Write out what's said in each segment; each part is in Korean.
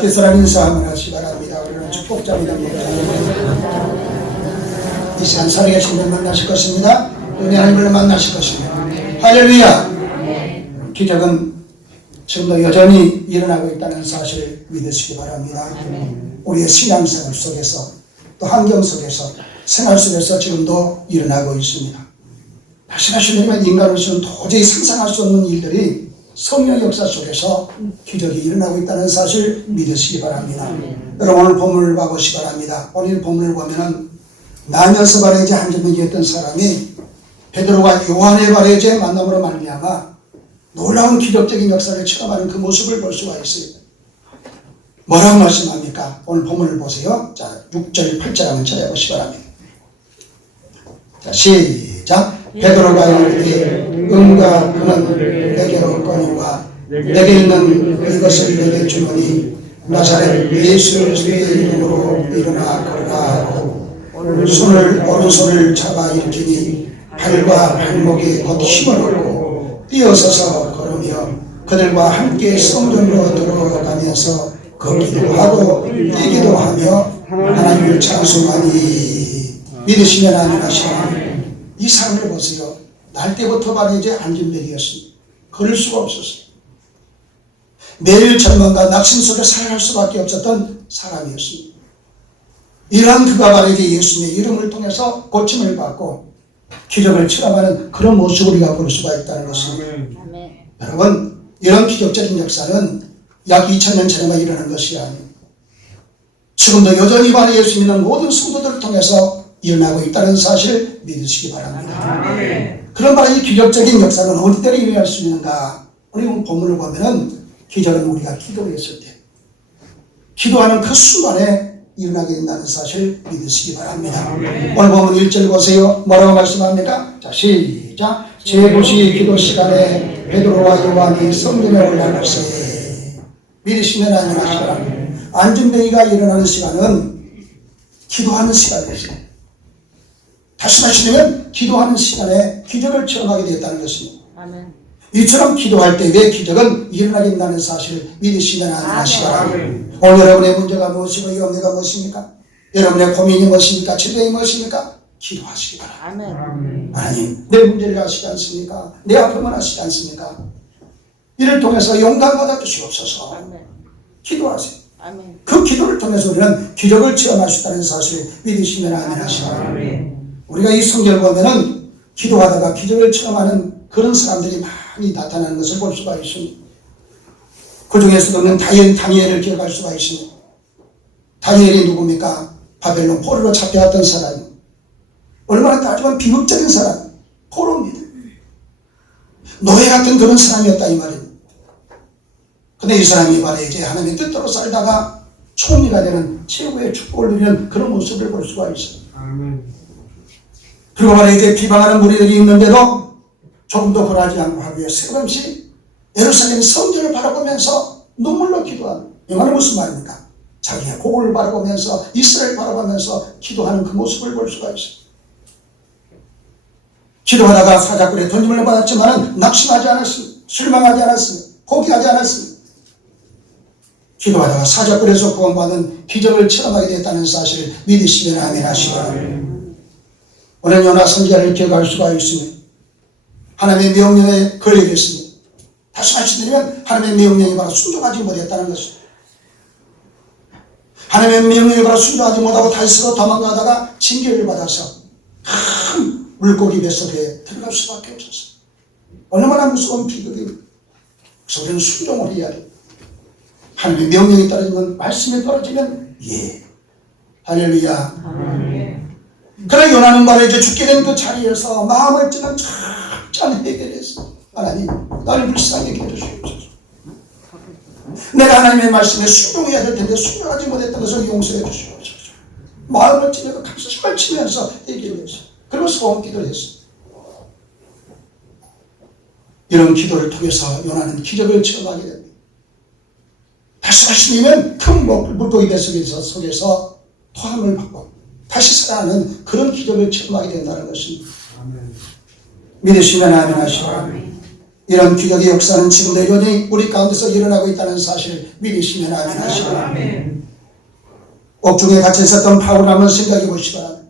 께서란 인사 한번 하시기 바랍니다. 우리는 축복자입니다. 이 시간 살아계신 분 만나실 것입니다. 은혜 하나님을 만나실 것입니다. 할렐루야. 기적은 지금도 여전히 일어나고 있다는 사실을 믿으시기 바랍니다. 우리의 신앙생활 속에서 또 환경 속에서 생활 속에서 지금도 일어나고 있습니다. 말씀하시면 인간으로서는 도저히 상상할 수 없는 일들이 성령의 역사 속에서 기적이 일어나고 있다는 사실을 믿으시기 바랍니다. 여러분 오늘 본문을 봐보시기 바랍니다. 오늘 본문을 보면은 나면서 바레제 한전명이었던 사람이 베드로와 요한의 바레제 만남으로 말미암아 놀라운 기적적인 역사를 체험하는 그 모습을 볼 수가 있어요. 뭐라고 말씀합니까? 오늘 본문을 보세요. 자, 6절 8절 한번 찾아보시기 바랍니다. 자, 시작. 베드로가 이르되 은과 금은 내게로 꺼내와 내게 있는 이것을 내게 주노니 나사렛 예수 그리스도의 이름으로 일어나 걸으라 하고 오른손을 잡아 일으키니 발과 발목에 곧 힘을 얻고 뛰어서서 걸으며 그들과 함께 성전으로 들어가면서 걷기도 하고 뛰기도 하며 하나님을 찬송하니. 믿으시면 아멘하시라. 이 사람을 보세요. 날 때부터 바레제 안진뱅이였습니다. 걸을 수가 없었어요. 매일 절망과 낙심 속에 살아갈 수밖에 없었던 사람이었습니다. 이러한 그가 바레제 예수님의 이름을 통해서 고침을 받고 기적을 체험하는 그런 모습을 우리가 볼 수가 있다는 것입니다. 여러분, 이런 기적적인 역사는 약 2000년 전에만 일어난 것이 아닙니다. 지금도 여전히 바로 예수 믿는 모든 성도들을 통해서 일어나고 있다는 사실을 믿으시기 바랍니다. 그런 바로 이 기적적인 역사는 어느 때로 일어날 수 있는가? 우리 본문을 보면은 기적은 우리가 기도했을 때, 기도하는 그 순간에 일어나게 된다는 사실을 믿으시기 바랍니다. 오늘 보면 1절 보세요. 뭐라고 말씀합니까? 자, 시작. 제9시 기도 시간에 베드로와 요한이 성전에 올라갔어요. 믿으시면 아멘하시기 바랍니다. 안진뱅이가 일어나는 시간은 기도하는 시간이었어요. 다시 말씀드리면 기도하는 시간에 기적을 체험하게 되었다는 것입니다. 아멘. 이처럼 기도할 때 왜 기적은 일어나게 된다는 사실을 믿으시면 아멘하시기 바랍니다. 오늘 여러분의 문제가 무엇이고 염려가 무엇입니까? 여러분의 고민이 무엇입니까? 질병이 무엇입니까? 기도하시기 바랍니다. 아멘. 하나님, 내 문제를 아시지 않습니까? 내 아픔을 아시지 않습니까? 이를 통해서 용감 받아 주시옵소서. 아멘. 기도하세요. 아멘. 그 기도를 통해서 우리는 기적을 체험할 수 있다는 사실을 믿으시면 아멘하시기 바랍니다. 우리가 이 성경을 보면은 기도하다가 기적을 체험하는 그런 사람들이 많이 나타나는 것을 볼 수가 있습니다. 그 중에서도 다니엘을 기억할 수가 있습니다. 다니엘이 누굽니까? 바벨론 포로로 잡혀왔던 사람. 얼마나 따지면 비극적인 사람. 포로입니다. 노예 같은 그런 사람이었다 이 말입니다. 근데 이 사람이 바로 이제 하나님의 뜻대로 살다가 총리가 되는 최고의 축복을 누리는 그런 모습을 볼 수가 있어요. 아멘. 그리고 바로 이제 비방하는 무리들이 있는데도 조금도 굴하지 않고 하루에 세 번씩 예루살렘 성전을 바라보면서 눈물로 기도하는, 이 말은 무슨 말입니까? 자기의 고국을 바라보면서 이스라엘 바라보면서 기도하는 그 모습을 볼 수가 있어요. 기도하다가 사자굴에 던짐을 받았지만 낙심하지 않았습니다. 실망하지 않았습니다. 포기하지 않았습니다. 기도하다가 사자굴에서 구원받은 기적을 체험하게 됐다는 사실을 믿으시면 아멘하시기 바랍니다. 오늘 요나 선지자를 기억할 수가 있습니다. 하나님의 명령에 걸려있습니다. 다시 말씀드리면 하나님의 명령이 바로 순종하지 못했다는 것입니다. 하나님의 명령이 바로 순종하지 못하고 다시로 도망가다가 징계를 받아서 큰 물고기 뱃속에 들어갈 수밖에 없었어요. 얼마나 무서운 비극입니까? 그래서 우리는 순종을 해야 돼요. 하나님의 명령이 떨어지면, 말씀이 떨어지면 예. 할렐루야. 아멘. 그러나 요나는 바로 이제 죽게 된 그 자리에서 마음을 찌는 찬찬히 해결했어. 하나님, 나를 불쌍하게 해주시옵소서. 내가 하나님의 말씀에 순종해야 될 텐데 순종하지 못했던 것을 용서해 주시옵소서. 마음을 찌면서 가슴을 치면서 해결했어. 그리고 소원 기도를 했어. 이런 기도를 통해서 요나는 기적을 체험하게 됩니다. 다시 말씀이면 큰 물고기 배 속에서 토함을 받고 다시 살아나는 그런 기적을 체험하게 된다는 것입니다. 아멘. 믿으시면 아멘 하시기 바랍니다. 이런 기적의 역사는 지금도 여전히 우리 가운데서 일어나고 있다는 사실을 믿으시면 아멘 하시고, 옥중에 갇혀 있었던 바울을 한번 생각해 보시기 바랍니다.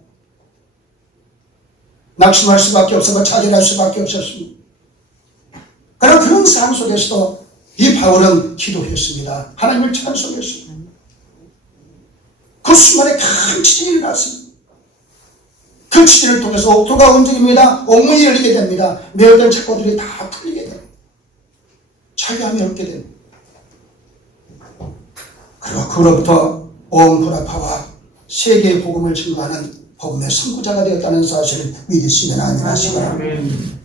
낙심할 수밖에 없었고 차별할 수밖에 없었습니다. 그러나 그런 상황 속에서도 이 바울은 기도했습니다. 하나님을 찬송했습니다. 그 순간에 큰 지진이 일어났습니다. 그 지진을 통해서 옥토가 움직입니다. 옥문이 열리게 됩니다. 매었던 착고들이 다 풀리게 됩니다. 자유함이 얻게 됩니다. 그리고 그로부터 온 구라파와 세계의 복음을 증거하는 복음의 선구자가 되었다는 사실을 믿으시면 아멘 하시기 바랍니다.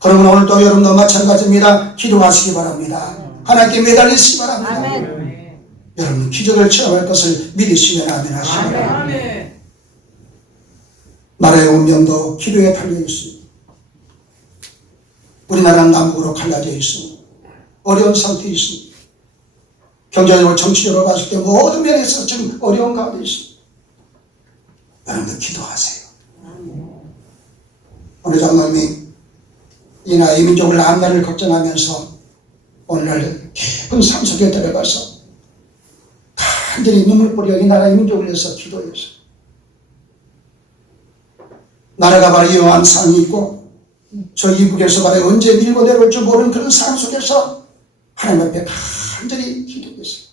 그러면 오늘 또 여러분도 마찬가지입니다. 기도하시기 바랍니다. 하나님께 매달리시기 바랍니다. 아멘. 여러분 기적을 체험할 것을 믿으시면 아멘 하시기 바랍니다. 아멘. 나라의 운명도 기도에 달려 있습니다. 우리나라는 남북으로 갈라져 있습니다. 어려운 상태에 있습니다. 경제적으로 정치적으로 봤을 때 모든 면에서 지금 어려운 가운데 있습니다. 여러분들 기도하세요. 오늘 장로님이 이 나라의 민족을 앞날을 걱정하면서 오늘날 깊은 삶 속에 들어가서 간절히 눈물 뿌려 이 나라의 민족을 위해서 기도했어요. 나라가 바로 이러한 상황이 있고 저 이북에서 바로 언제 밀고 내려올 줄 모르는 그런 상황 속에서 하나님 앞에 간절히 기도했어요.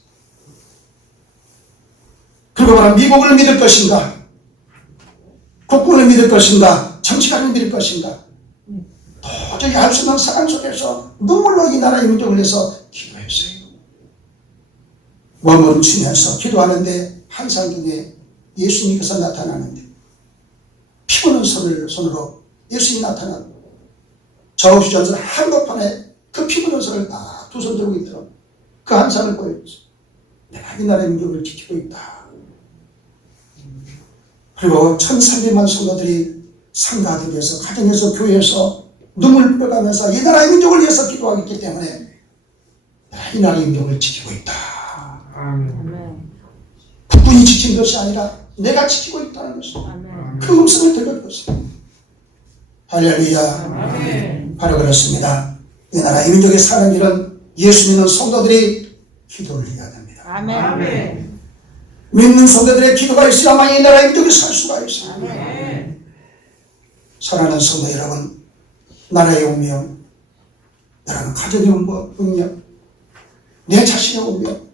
그리고 바로 미국을 믿을 것인가, 국군을 믿을 것인가, 정치가를 믿을 것인가, 도저히 할 수 없는 상황 속에서 눈물로 이 나라의 민족을 위해서 기도했어요. 머무르면서 기도하는데 환상 중에 예수님께서 나타나는데 피부는 손으로 예수님이 나타나고 저우시전선 한복판에 그 피부는 손을 딱 두 손 들고 있더라고요. 그 환상을 보여줬어요. 내가 이 나라의 민족을 지키고 있다. 그리고 1,300만 성도들이 상가들에서 가정에서 교회에서 눈물 흘려가면서 이 나라의 민족을 위해서 기도하기 때문에 내가 이 나라의 민족을 지키고 있다. 아멘. 국군이 지킨 것이 아니라 내가 지키고 있다는 것입니다. 아멘. 그 음성을 들려줬어요. 할렐루야. 아멘. 바로 그렇습니다. 이 나라의 민족의 사는 길은 예수 믿는 성도들이 기도를 해야 됩니다. 아멘. 믿는 성도들의 기도가 있어야만 이 나라의 민족이 살 수가 있습니다. 아멘. 사랑하는 성도 여러분, 나라의 운명, 여러분 가정의 운명, 내 자신의 운명,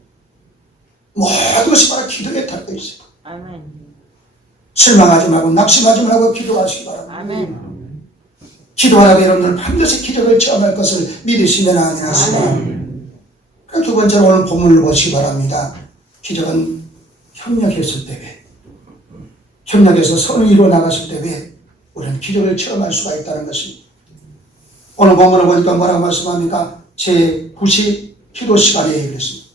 모든 것이 바로 기도에 달려 있어요. 아멘. 실망하지 말고 낙심하지 말고 기도하시기 바랍니다. 아멘. 기도하라고 여러분들 반드시 기적을 체험할 것을 믿으시면 아멘 하시고, 두 번째로 오늘 본문을 보시기 바랍니다. 기적은 협력했을 때 왜? 협력해서 선을 이루어 나갔을 때 왜? 우리는 기적을 체험할 수가 있다는 것입니다. 오늘 본문을 보니까 뭐라고 말씀합니까? 제9시 기도 시간에 이르렀습니다.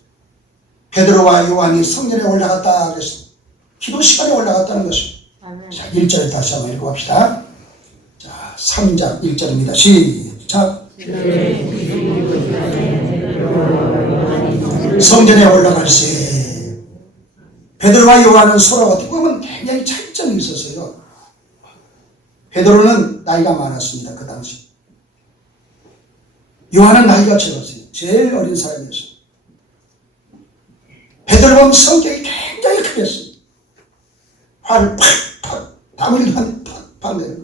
베드로와 요한이 성전에 올라갔다 그랬습니다. 기도 시간에 올라갔다는 것입니다. 아멘. 네. 자, 1절 다시 한번 읽어봅시다. 자, 3장 1절입니다. 시작. 성전에 올라갈세. 베드로와 요한은 서로 어떻게 보면 굉장히 차이점이 있었어요. 베드로는 나이가 많았습니다. 그 당시. 요한은 나이가 적었어요. 제일 어린 사람이었어요. 베드로 보면 성격이 굉장히 크겠어요. 화를 팍팍, 담을 팍팍 내요.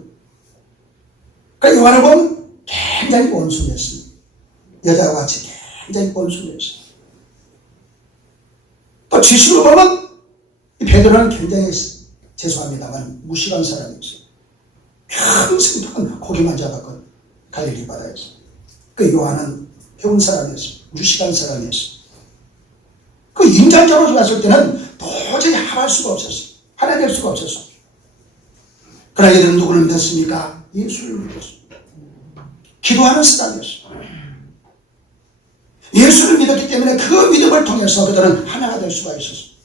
그러니까 요한을 보면 굉장히 온순했어요. 여자와 같이 굉장히 온순했어요. 또 지식을 보면 이 베드로는 굉장히, 죄송합니다만 무식한 사람이었어요. 평생 동안 고기만 잡았거든요. 갈릴리 바다에서. 그 요한은 배운 사람이었어요. 무식한 사람이었어요. 그 인간적으로 봤을 때는 도저히 합할 수가 없었어요. 하나 될 수가 없었어요. 그러나 이들은 누구를 믿었습니까? 예수를 믿었습니다. 기도하는 사람이었어요. 예수를 믿었기 때문에 그 믿음을 통해서 그들은 하나가 될 수가 있었어요.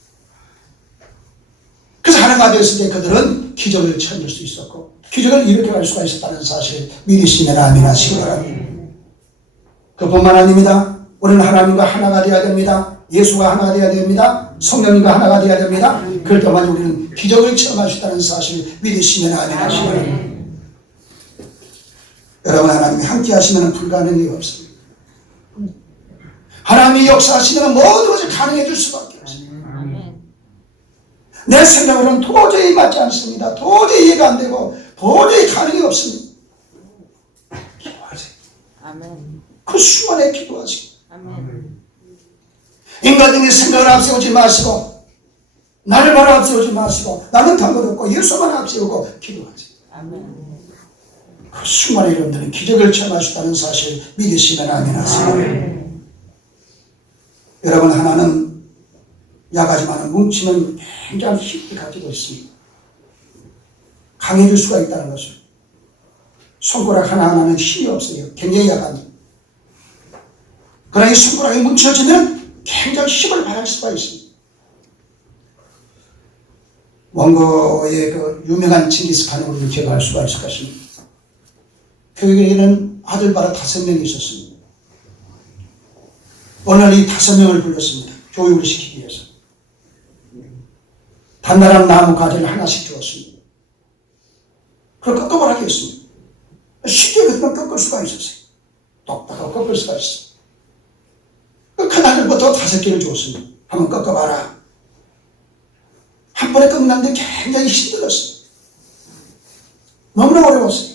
그래서 하나가 되었을 때 그들은 기적을 찾을 수 있었고 기적을 일으켜갈 수가 있었다는 사실을 믿으시면 아멘 하시기 바랍니다. 그뿐만 아닙니다. 우리는 하나님과 하나가 되어야 됩니다. 예수가 하나가 되어야 됩니다. 성령님과 하나가 되어야 됩니다. 그럴 때만 우리는 기적을 체험할 수 있다는 사실을 믿으시면 아멘 하시기 바랍니다. 여러분, 하나님이 함께 하시면 불가능한 일이 없습니다. 하나님이 역사하시면 모든 것이 가능해질 수밖에 없습니다. 아멘. 내 생각으로는 도저히 맞지 않습니다. 도저히 이해가 안 되고 도저히 가능이 없습니다. 기도하세요. 아멘. 그 수만에 기도하세요. 아멘. 인간적인 생각을 앞세우지 마시고 나를 바로 앞세우지 마시고 나는 당근없고 예수만 앞세우고 기도하세요. 아멘. 그 수많은 여러분들은 기적을 체험하셨다는 사실 믿으시면 아멘 하세요. 여러분, 하나는 약하지만 뭉치면 굉장히 힘을 가지고 있습니다. 강해질 수가 있다는 것을. 손가락 하나하나는 힘이 없어요. 굉장히 약합니다. 그러나 이 손가락이 뭉쳐지면 굉장히 힘을 발할 수가 있습니다. 몽고의 그 유명한 징기스칸을 기억할 수가 있을 것입니다. 그에게는 아들 바로 5명이 있었습니다. 오늘 이 5명을 불렀습니다. 교육을 시키기 위해서. 단단한 나무 가지를 하나씩 주었습니다. 그걸 꺾어보라고 했습니다. 쉽게 그냥 꺾을 수가 있었어요. 똑딱하고 꺾을 수가 있어요. 큰 아들부터 5개를 주었습니다. 한번 꺾어봐라. 한 번에 꺾는데 굉장히 힘들었어요. 너무나 어려웠어요.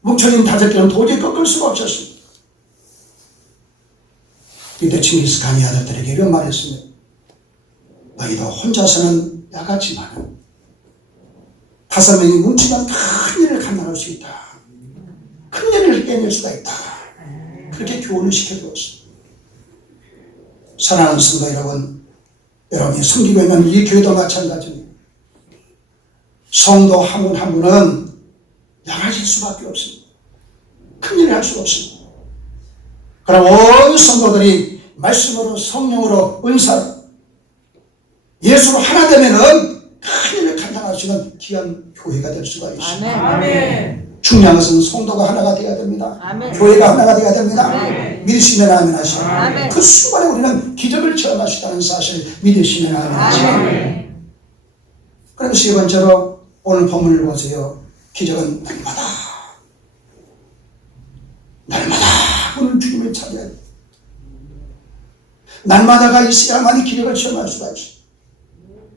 뭉쳐진 5개는 도저히 꺾을 수가 없었습니다. 이때 칭기스칸이 아들들에게 이런 말을 했습니다. 너희도 혼자서는 약하지만 5명이 뭉치면 큰 일을 감당할 수 있다. 큰 일을 깨낼 수가 있다. 그렇게 교훈을 시켜주었습니다. 사랑하는 성도 여러분, 여러분이 섬기고 있는 이 교회도 마찬가지입니다. 성도 한 분 한 분은 약하실 수밖에 없습니다. 큰 일을 할 수가 없습니다. 그럼 온 성도들이 말씀으로 성령으로 은사로 예수로 하나 되면은 큰 일을 감당할 수 있는 귀한 교회가 될 수가 있습니다. 아멘. 중요한 것은 성도가 하나가 되어야 됩니다. 아멘. 교회가 하나가 되어야 됩니다. 아멘. 믿으시면 아멘 하시고 아멘. 그 순간에 우리는 기적을 체험하시다는 사실 믿으시면 아멘 하시고 아멘. 그리고 세 번째로 오늘 본문을 보세요. 기적은 날마다 오늘 주님을 찾아야 돼. 날마다가 있어야만이 기적을 체험할 수가 있어요.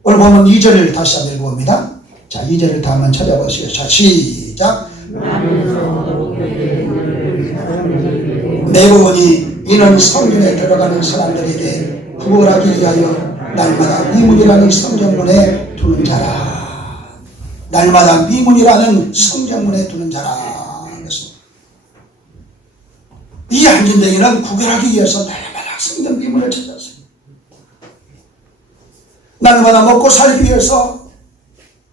오늘 보면 2절을 다시 한번 읽어봅니다. 자, 2절을 다 한번 찾아보세요. 자, 시작. 내고 보니 이는 성전에 들어가는 사람들에게 구걸하기 위하여 날마다 미문이라는 성전문에 두는 자라. 날마다 미문이라는 성전문에 두는 자라. 그랬습니다. 이 안진뱅이는 구걸하기 위해서 날마다 성전 미문을 찾았어요. 날마다 먹고 살기 위해서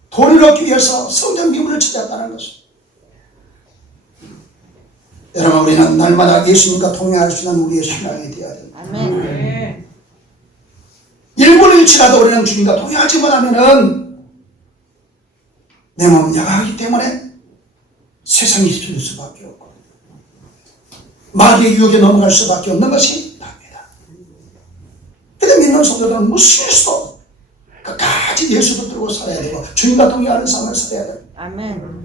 돈을 얻기 위해서 성전 미문을 찾았다는 것입니다. 여러분, 우리는 날마다 예수님과 동행할 수 있는 우리의 신앙이 되어야 됩니다. 아멘. 일본일치라도 우리는 주님과 동행하지 못하면은 내 몸은 약하기 때문에 세상에 휩쓸릴 수밖에 없고 마귀의 유혹에 넘어갈 수밖에 없는 것이 답니다. 그런데 믿는 성도들은 무슨 수도 끝까지 예수 붙들고 살아야 되고 주님과 동행하는 삶을 살아야 됩니다. 아멘.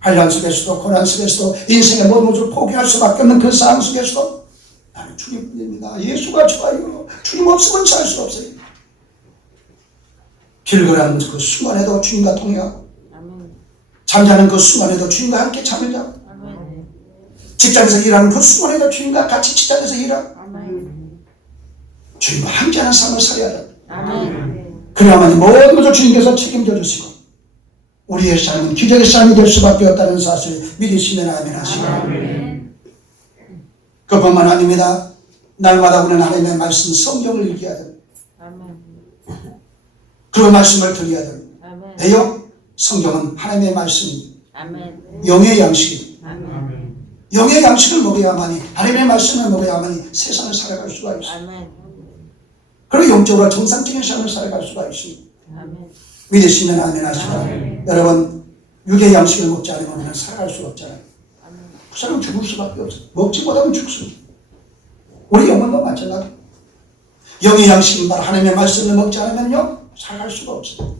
환난 속에서도 고난 속에서도 인생의 모든 것을 포기할 수밖에 없는 그 상황 속에서도 나는 주님뿐입니다. 예수가 좋아요. 주님 없으면 살 수 없어요. 길 걸어가는 그 순간에도 주님과 동행하고 아멘. 잠자는 그 순간에도 주님과 함께 잠을 자고 아멘. 직장에서 일하는 그 순간에도 주님과 같이 직장에서 일하고 아멘. 주님과 함께하는 삶을 살아야 됩니다. 아멘. 그래야만 모든 것을 주님께서 책임져 주시고 우리의 삶은 기적의 삶이 될 수밖에 없다는 사실 믿으시면 아멘 하시고 그뿐만 아닙니다. 날마다 우리는 하나님의 말씀 성경을 읽어야 됩니다. 아멘. 그 말씀을 들어야 됩니다. 아멘. 왜요? 성경은 하나님의 말씀입니다. 아멘. 영의 양식입니다. 아멘. 영의 양식을 먹어야만이 하나님의 말씀을 먹어야만이 세상을 살아갈 수가 있습니다. 아멘. 그리고 영적으로 정상적인 삶을 살아갈 수가 있습니다. 아멘. 믿으시면 아멘 하시고 여러분 육의 양식을 먹지 않으면 우리는 살아갈 수가 없잖아요. 그 사람은 죽을 수밖에 없어요. 먹지 못하면 죽습니다. 우리 영혼도 마찬가지입니다. 영의 양식인 말 하나님의 말씀을 먹지 않으면요 살아갈 수가 없어요.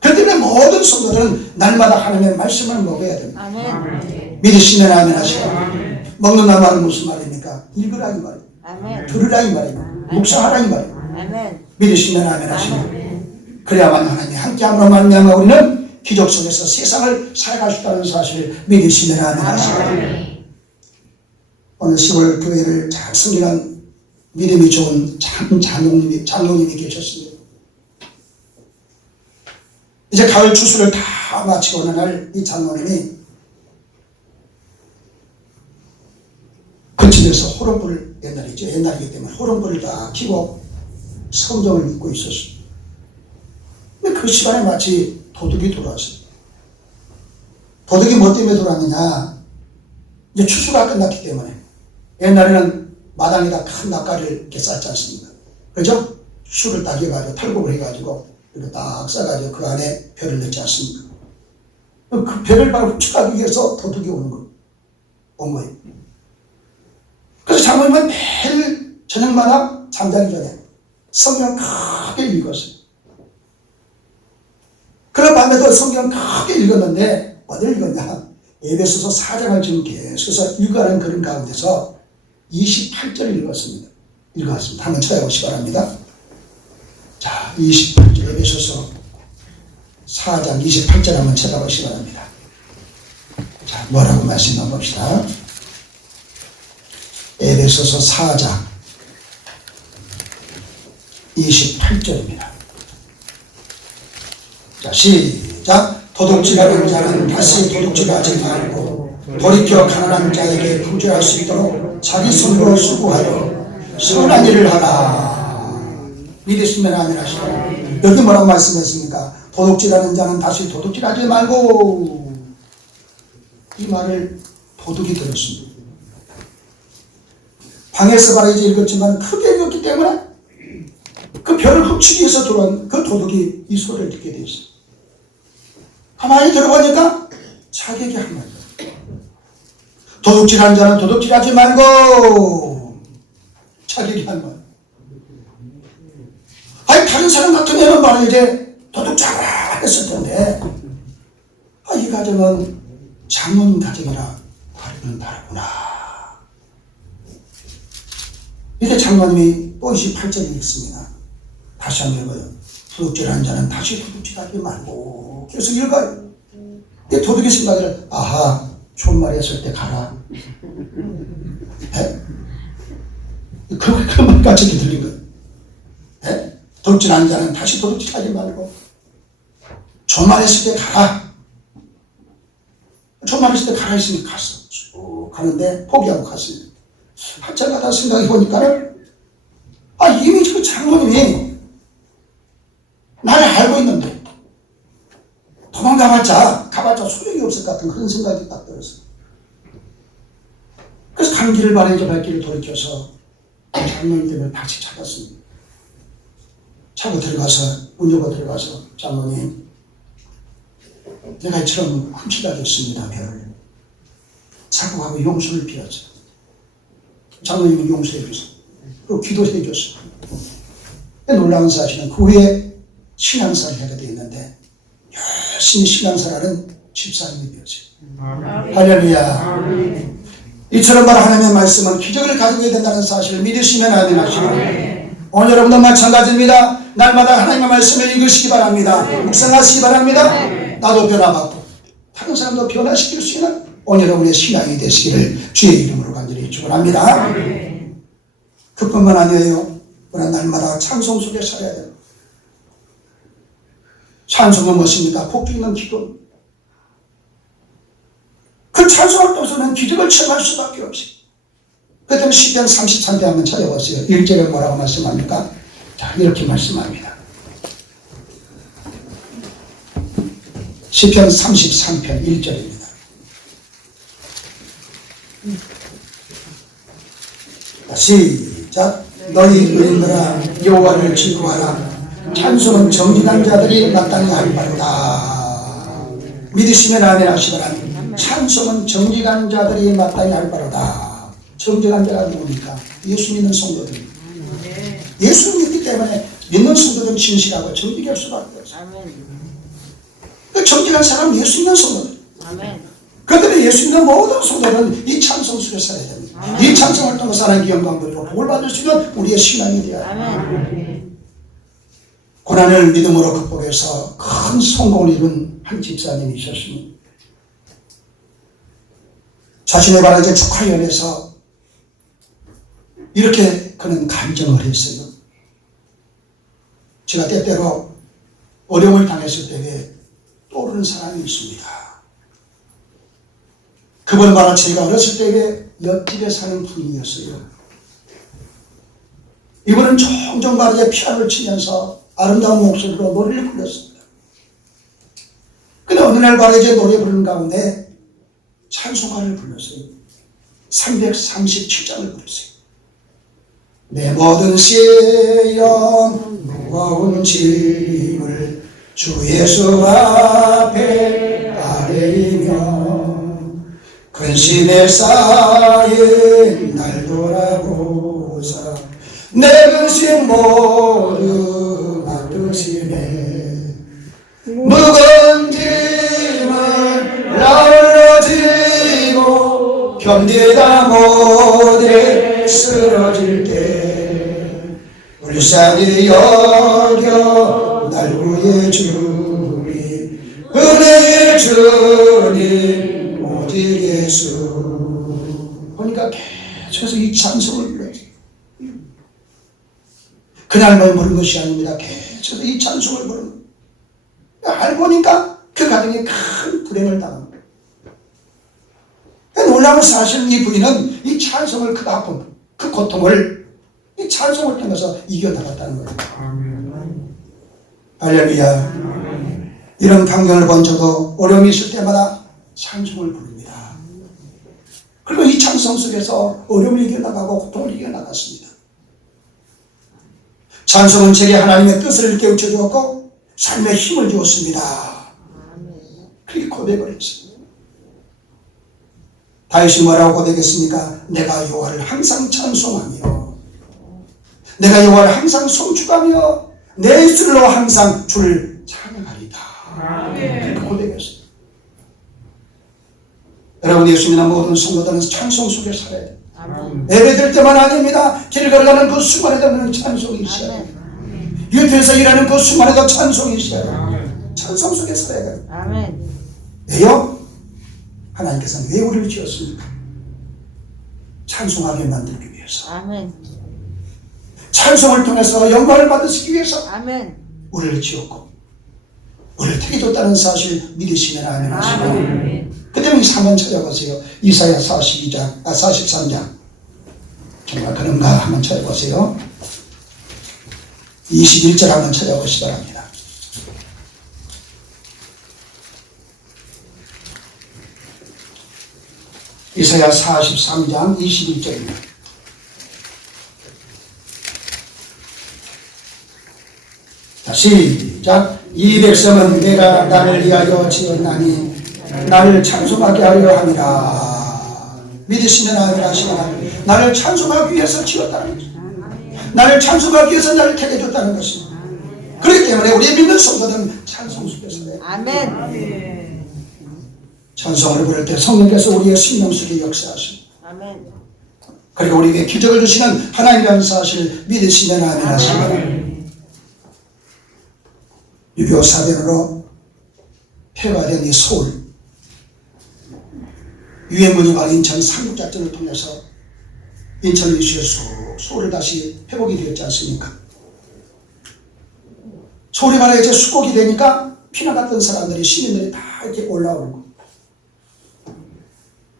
그 때문에 모든 성도들은 날마다 하나님의 말씀을 먹어야 됩니다. 아멘. 믿으시면 아멘 하시고. 먹는다는 말은 무슨 말입니까? 읽으라 이 말이에요. 아멘. 들으라 이 말이에요. 묵상하라 이 말이에요. 아멘. 믿으시면 아멘 하시고. 그래야만 하나님이 함께함으로 말미암아 우리는 기적 속에서 세상을 살아갈 수 있다는 사실을 믿으시면 아멘 하시고. 오늘 10월 교회를 잘 섬기는 믿음이 좋은 장로님이 계셨습니다. 이제 가을 추수를 다 마치고 어느 날 이 장로님이 그 집에서 호롱불을 옛날이기 때문에 호롱불을 다 켜고 성경을 읽고 있었어요. 근데 그 시간에 마치 도둑이 들어왔어요. 도둑이 뭐 때문에 들어왔느냐? 이제 추수가 끝났기 때문에. 옛날에는 마당에다 큰 낫가리를 이렇게 쌓지 않습니까? 그죠? 술을 딱 해가지고 탈곡을 해가지고 이렇게 딱 싸가지고 그 안에 벼를 넣지 않습니까? 그 벼를 바로 훔쳐가기 위해서 도둑이 오는 거예요. 온 거예요. 그래서 장모님은 매일 저녁마다 잠자기 전에 성경 크게 읽었어요. 그런 밤에도 성경 크게 읽었는데 어디를 읽었냐? 에베소서 4장을 지금 계속해서 읽어가는 그런 가운데서 28절을 읽었습니다. 한번 찾아보시기 바랍니다. 자, 28절 에베소서 4장 28절 한번 찾아보시기 바랍니다. 자, 뭐라고 말씀해 봅시다. 에베소서 4장 28절입니다. 자, 시작. 도둑질하는 자는 다시 도둑질하지 말고 돌이켜 가난한 자에게 구제할 수 있도록 자기 손으로 수고하여 선한 일을 하라. 믿으시면 아멘 하시고. 여기 뭐라고 말씀했습니까? 도둑질하는 자는 다시 도둑질하지 말고. 이 말을 도둑이 들었습니다. 방에서 바라지 읽었지만 크게 읽었기 때문에 그 별을 훔치기 위해서 들어온 그 도둑이 이 소리를 듣게 되었어요. 가만히 들어보니까 자기에게 한 말이에요. 도둑질하는 자는 도둑질하지 말고. 자기에게 한 말. 아니 다른 사람 같으면 말은 이제 도둑질하라 했을 텐데 이 가정은 장모님 가정이라 다르구나. 이때 장모님이 또 28절이 있습니다. 다시 한번 읽어요. 도둑질하는 자는 다시 도둑질하지 말고. 계속 읽어요. 도둑의 생각을 아하 촌말했을 때 가라. 그 말까지 이렇게 들린 거예요. 도둑질하는 자는 다시 도둑질하지 말고 촌말했을 때 가라. 촌말했을 때 가라 했으니 갔어. 쭉 가는데 포기하고 갔습니다. 한참 가다 생각해 보니까는 이미 그 장모님이 나를 알고 있는데 도망가봤자 소용이 없을 것 같은 그런 생각이 딱 들었어요. 그래서 간 길을 바라지 발길을 돌이켜서 장모님 때문에 다시 찾았습니다. 차고 들어가서 문 열고 들어가서 장모님 내가 이처럼 훔치다 줬습니다. 별을 자꾸하고 용서를 빌었어요. 장모님은 용서해 줬어요. 그리고 기도해 줬어요. 놀라운 사실은 그 후에 신앙사를 하게 되어 있는데 열심히 신앙사라는 집사님이 되었어요. 할렐루야. 이처럼 바로 하나님의 말씀은 기적을 가지고 된다는 사실을 믿으시면 아멘 하시고. 오늘 여러분도 마찬가지입니다. 날마다 하나님의 말씀을 읽으시기 바랍니다. 묵상하시기 바랍니다. 나도 변화받고 다른 사람도 변화시킬 수 있는 오늘 여러분의 신앙이 되시기를 주의 이름으로 간절히 축원합니다. 그뿐만 아니에요. 우리는 날마다 찬송 속에 살아야 돼요. 찬송은 무엇입니까? 복주 있는 기도. 그 찬송을 통해서는 기적을 체험할 수밖에 없어요. 그 때문에 시편 33편 한번 찾아보세요. 1절에 뭐라고 말씀합니까? 자, 이렇게 말씀합니다. 시편 33편 1절입니다. 시작. 너희 의인들아 여호와를 즐거워하라. 찬송은 정직한 자들이 마땅히 할 바로다. 믿으시면 아멘 하시기 바랍니다. 찬송은 정직한 자들이 마땅히 할 바로다. 정직한 자가 누굽니까? 예수 믿는 성도들. 예수 믿기 때문에 믿는 성도들은 진실하고 정직할 수밖에 없어요. 그 정직한 사람 예수 믿는 성도들. 아멘. 그들이 예수 믿는 모든 성도들은 이 찬송 속에 살아야 됩니다. 아멘. 이 찬송을 통해서 하나님께 영광 돌리고 복을 받을 수 있는 우리의 신앙이 되어야 합니다. 아멘. 고난을 믿음으로 극복해서 큰 성공을 이룬 한 집사님이 있었습니다. 자신의 바라게 축하연에서 이렇게 그는 간증을 했어요. 제가 때때로 어려움을 당했을 때에 떠오르는 사람이 있습니다. 그분은 바로 제가 어렸을 때에 옆집에 사는 분이었어요. 이분은 종종 바르게 피아노를 치면서 아름다운 목소리로 노래를 불렀습니다. 근데 어느 날 바르게 노래 부르는 가운데 찬송가를 불렀어요. 337장을 불렀어요. 내 모든 시험 무거운 짐을 주 예수 앞에 아뢰이며 근심에 쌓인 날 돌아보사 내 근심 모두 맡으시네 무거운 짐을 나홀로 지고 견디다 못해 쓰러질 때 불쌍히 여겨 날 구해주리 은혜의 주님 오직 예수. 보니까 계속해서 이 찬송을 불러요. 그날만 부른 것이 아닙니다. 계속해서 이 찬송을 부르는. 알고 보니까 그 가정에 큰 불행을 당합니다. 놀라운 사실은 이 부인은 이 찬송을 그 아픔, 그 고통을 이 찬송을 통해서 이겨나갔다는 거예요. 할렐루야. 이런 환경을 본 저도 어려움이 있을 때마다 찬송을 부릅니다. 그리고 이 찬송 속에서 어려움을 이겨나가고 고통을 이겨나갔습니다. 찬송은 제게 하나님의 뜻을 깨우쳐 주었고 삶에 힘을 주었습니다. 그렇게 고백을 했습니다. 다윗이 뭐라고 고백했습니까? 내가 여호와를 항상 찬송하며 내가 여호와를 항상 송축하며 내 입술로 항상 주를 찬양하리다. 그렇게 고백했습니다. 여러분, 예수 믿는 모든 성도들은 찬송 속에 살아야 돼요. 예배될 때만 아닙니다. 길 걸어가는 그 수많은 찬송이 있어야 돼요. 유튜브에서 일하는 그 수많은 찬송이 있어야 돼요. 찬송 속에 살아야 돼요. 아멘. 왜요? 하나님께서는 왜 우리를 지었습니까? 찬송하게 만들기 위해서. 아멘. 찬송을 통해서 영광을 받으시기 위해서 아멘. 우리를 지었고 우리를 택해줬다는 사실 믿으시면 아멘 하시고. 그 때문에 한번 찾아보세요. 이사야 43장 정말 그런가 한번 찾아보세요. 21절 한번 찾아보시기 바랍니다. 이사야 43장 21절입니다. 자, 시작. 이 백성은 내가 나를 위하여 지었나니 나를 찬송하게 하려 함이라. 믿으시면 아멘 하시거나 나를 찬송하기 위해서 지었다는 것입니다. 나를 찬송하기 위해서 나를 택해줬다는 것입니다. 그렇기 때문에 우리 믿는 성도들은 찬송 속에서 아멘. 찬송을 부를 때 성령께서 우리의 심령 속에 역사하십니다. 아멘. 그리고 우리에게 기적을 주시는 하나님이라는 사실 믿으시면 아멘 하시거나 6.25 사변으로 폐가된 이 서울 유엔군이 바로 인천 상륙작전을 통해서 인천을 이슈해서 서울을 다시 회복이 되었지 않습니까? 서울이 바로 이제 수복이 되니까 피난갔던 사람들이 시민들이 다 이렇게 올라오고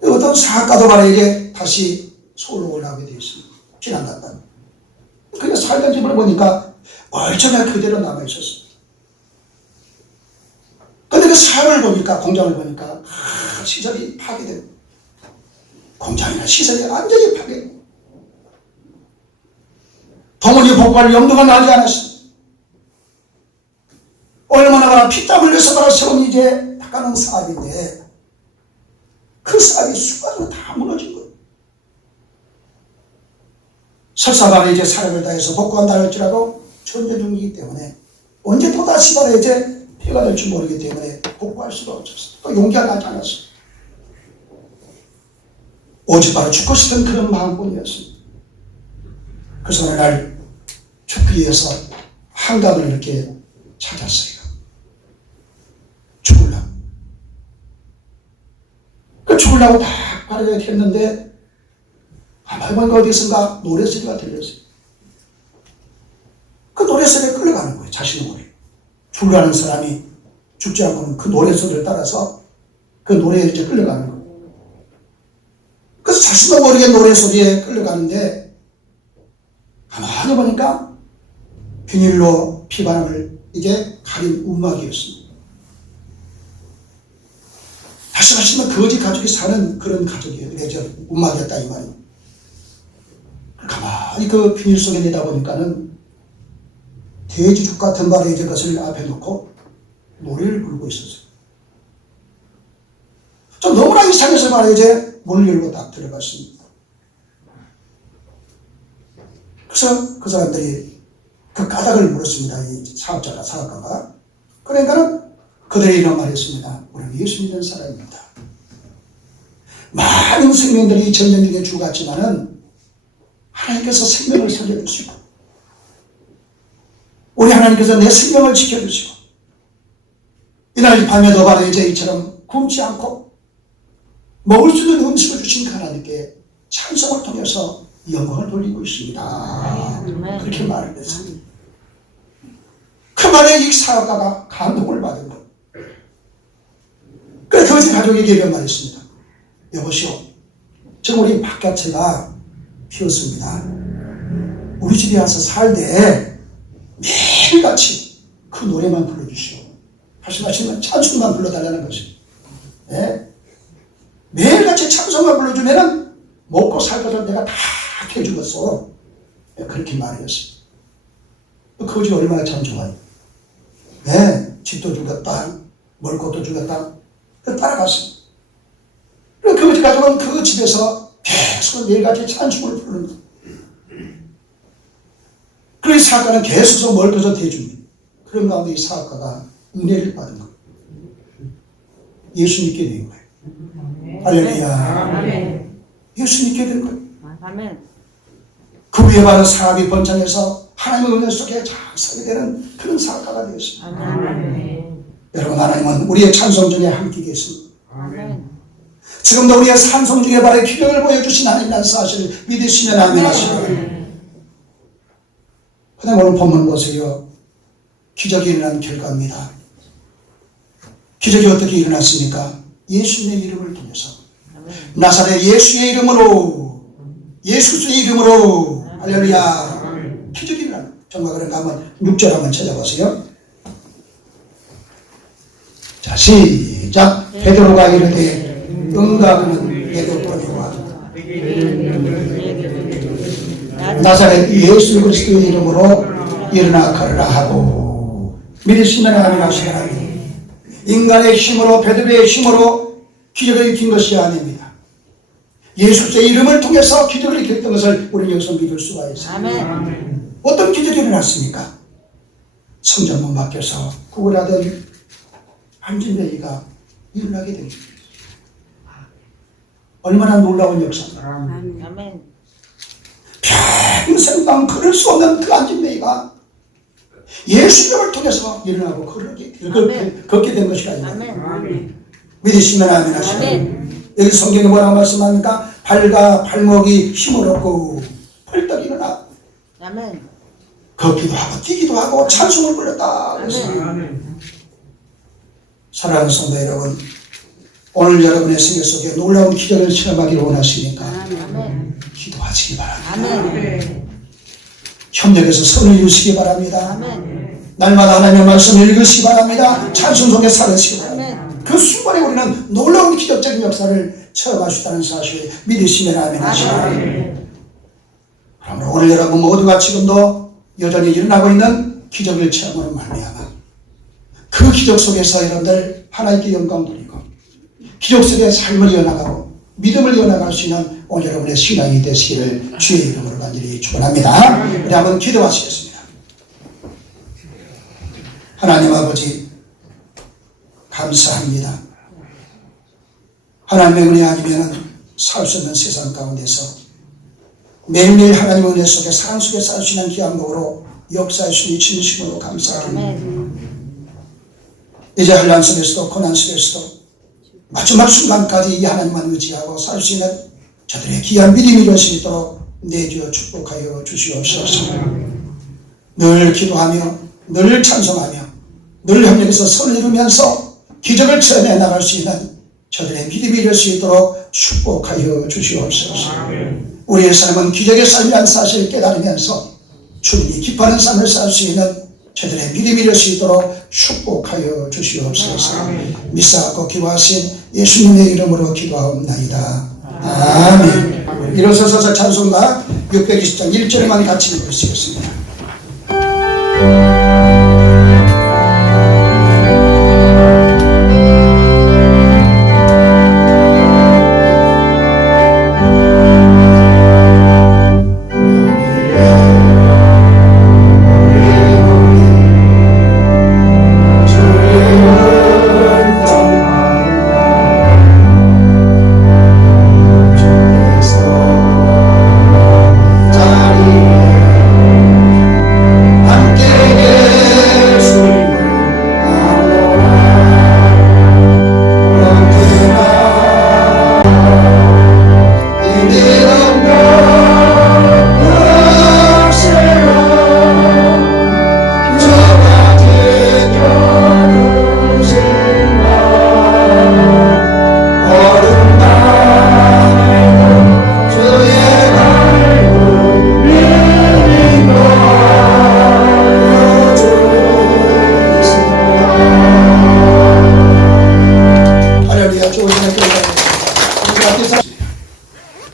어떤 사학가도 바로 이제 다시 서울로 올라오게 되어 있습니다. 피난갔다. 그냥 살던 집을 보니까 멀쩡하게 그대로 남아있었습니다. 근데 그 사업을 보니까, 공장을 보니까 시설이 파괴되고 공장이나 시설이 완전히 파괴되고 동원이 복구할 염두가 나지 않았습니다. 얼마나 바라 피땀 흘려서 바라 세운 이제 닦아놓은 사업인데 그 사업이 순간으로 다 무너진 거예요. 설사 바라 이제 사력을 다해서 복구한다 할지라도 전제 중이기 때문에 언제 또다시 바라 이제 해가 될 줄 모르기 때문에 복구할 수가 없었어. 또 용기가 나지 않았어. 오직 바로 죽고 싶은 그런 마음뿐이었습니다. 그래서 어느 날 죽기 위해서 한강을 이렇게 찾았어요. 죽으려고. 그 죽으려고 딱 바르게 했는데 아마 보니까 어디선가 노래소리가 들렸어요. 그 노래소리에 끌려가는 거예요. 자신의 노래. 죽으려는 사람이 죽지 않고는 그 노래소리를 따라서 그 노래에 이제 끌려가는 거예요. 그래서 자신도 모르게 노래소리에 끌려가는데 가만히 보니까 비닐로 피바람을 이게 가린 움막이었습니다. 다시 말하면 거지 가족이 사는 그런 가족이에요. 그래서 움막이었다 이 말이에요. 가만히 그 비닐 속에 내다보니까는 돼지죽 같은 말에 이제 것을 앞에 놓고 노래를 부르고 있었어요. 좀 너무나 이상해서 말이에요. 이제 문을 열고 딱 들어갔습니다. 그래서 그 사람들이 그 까닭을 물었습니다. 이 사업가가. 그러니까는 그들이 이런 말을 했습니다. 우리는 예수 믿는 사람입니다. 많은 생명들이 전쟁 중에 죽었지만은 하나님께서 생명을 살려주시고 우리 하나님께서 내 생명을 지켜주시고 이날 밤에도 바로 이제 이처럼 굶지 않고 먹을 수 있는 음식을 주신 그 하나님께 찬송을 통해서 영광을 돌리고 있습니다. 그렇게 말을 했습니다. 그 말에 이 사업가가 감동을 받은 것. 그래서 그 가족에게 이런 말을 했습니다. 여보시오, 지금 우리 바깥에가 피었습니다. 우리 집에 와서 살때 매일같이 그 노래만 불러주시오. 다시 말하면 찬송만 불러달라는 것이. 네? 매일같이 찬송만 불러주면은 먹고 살 것을 내가 다 해주겠어. 그렇게 말했어요. 그 집 얼마나 참 좋아요. 네, 집도 주겠다, 먹을 것도 주겠다. 따라갔어요. 그리고 그 집 가족은 그 집에서 계속 매일같이 찬송을 부르는 거예요. 그리고 이 사업가는 계속해서 먹을 것을 대줍니다. 그런 가운데 이 사업가가 은혜를 받은 거예요. 예수 믿게 된 거예요. 할렐루야. 예수 믿게 된 거예요. 그 위에 바로 사업이 번창해서 하나님의 은혜 속에 잘 살게 되는 그런 사업가가 되었습니다. 여러분, 하나님은 우리의 찬송 중에 함께 계십니다. 지금도 우리의 찬송 중에 바로 기적을 보여주신 하나님이라는 사실을 믿으시면 아멘 하시고, 그 다음 오늘 본문 보세요. 기적이 일어난 결과입니다. 기적이 어떻게 일어났습니까? 예수님의 이름을 통해서 나사렛 예수의 이름으로, 예수 그리스도의 이름으로, 할렐루야, 기적이 일어나는. 정말 그런가 한번 6절 한번 찾아보세요. 자, 시작. 베드로가 이르되 응가 그는 내게 보내와 나사렛 예수 그리스도의 이름으로 일어나 걸으라 하고. 믿으시면 아멘 하시라. 인간의 힘으로, 베드로의 힘으로 기적을 일으킨 것이 아닙니다. 예수 그리스도의 이름을 통해서 기적을 일으켰던 것을 우리는 여기서 믿을 수가 있습니다. 아멘. 어떤 기적이 일어났습니까? 성전문 밖에서 구걸하던 한진대기가 일어나게 됩니다. 얼마나 놀라운 역사입니다. 아멘. 평생당 걸을 수 없는 그 한진대기가 예수 이름을 통해서 일어나고 걷게 된 것이 아닙니다. 믿으시면 아멘 하시고. 여기 성경에 뭐라고 말씀합니까? 발과 발목이 힘을 얻고 펄떡 일어나 걷기도 하고 뛰기도 하고 찬송을 불렀다. 사랑하는 성도 여러분, 오늘 여러분의 생애 속에 놀라운 기적을 체험하기를 원하십니까? 기도하시기 바랍니다. 협력해서 선을 이루시기 바랍니다. 날마다 하나님의 말씀을 읽으시기 바랍니다. 찬송 속에 살으시기 바랍니다. 그 순간에 우리는 놀라운 기적적인 역사를 체험하시다는 사실을 믿으시면 아멘 하시기. 그러므로 오늘 여러분 모두가 지금도 여전히 일어나고 있는 기적을 체험으로 말미암아 그 기적 속에서 여러분들 하나님께 영광 돌리고 기적 속에 삶을 이어나가고 믿음을 이어나갈 수 있는 오늘 여러분의 신앙이 되시기를 주의 이름으로 간절히 축원합니다. 우리 한번 기도하시겠습니다. 하나님 아버지, 감사합니다. 하나님의 은혜 아니면 살 수 없는 세상 가운데서 매일매일 하나님의 은혜 속에 사랑 속에 살 수 있는 귀한 복으로 역사하시니 진심으로 감사합니다. 이제 환난 속에서도 고난 속에서도 마지막 순간까지 이 하나님만 의지하고 살 수 있는 저들의 귀한 믿음이 이룰 수 있도록 내주어 축복하여 주시옵소서. 늘 기도하며 늘 찬송하며 늘 협력해서 선을 이루면서 기적을 체험해 나갈 수 있는 저들의 믿음이 이룰 수 있도록 축복하여 주시옵소서. 우리의 삶은 기적의 삶이라는 사실을 깨달으면서 주님이 기뻐하는 삶을 살 수 있는 저들의 믿음이 이룰 수 있도록 축복하여 주시옵소서. 믿사옵고 기도하신 예수님의 이름으로 기도하옵나이다. 아멘. 일어서서 찬송가 620장 1절에만 같이 읽으시겠습니다.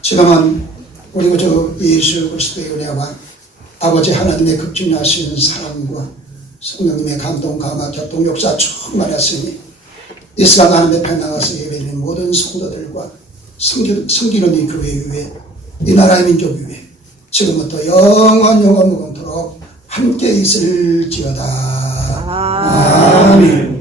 지금은 우리 주 예수 그리스도의 은혜와 아버지 하나님의 극진하신 사랑과 성령님의 감동, 감화, 격동, 역사 충만하시니 이 시간 하나님의 앞에 나가서 예배드리는 모든 성도들과 섬기는 이 교회 위에 이 나라의 민족 위에 지금부터 영원토록 함께 있을지어다. 아멘.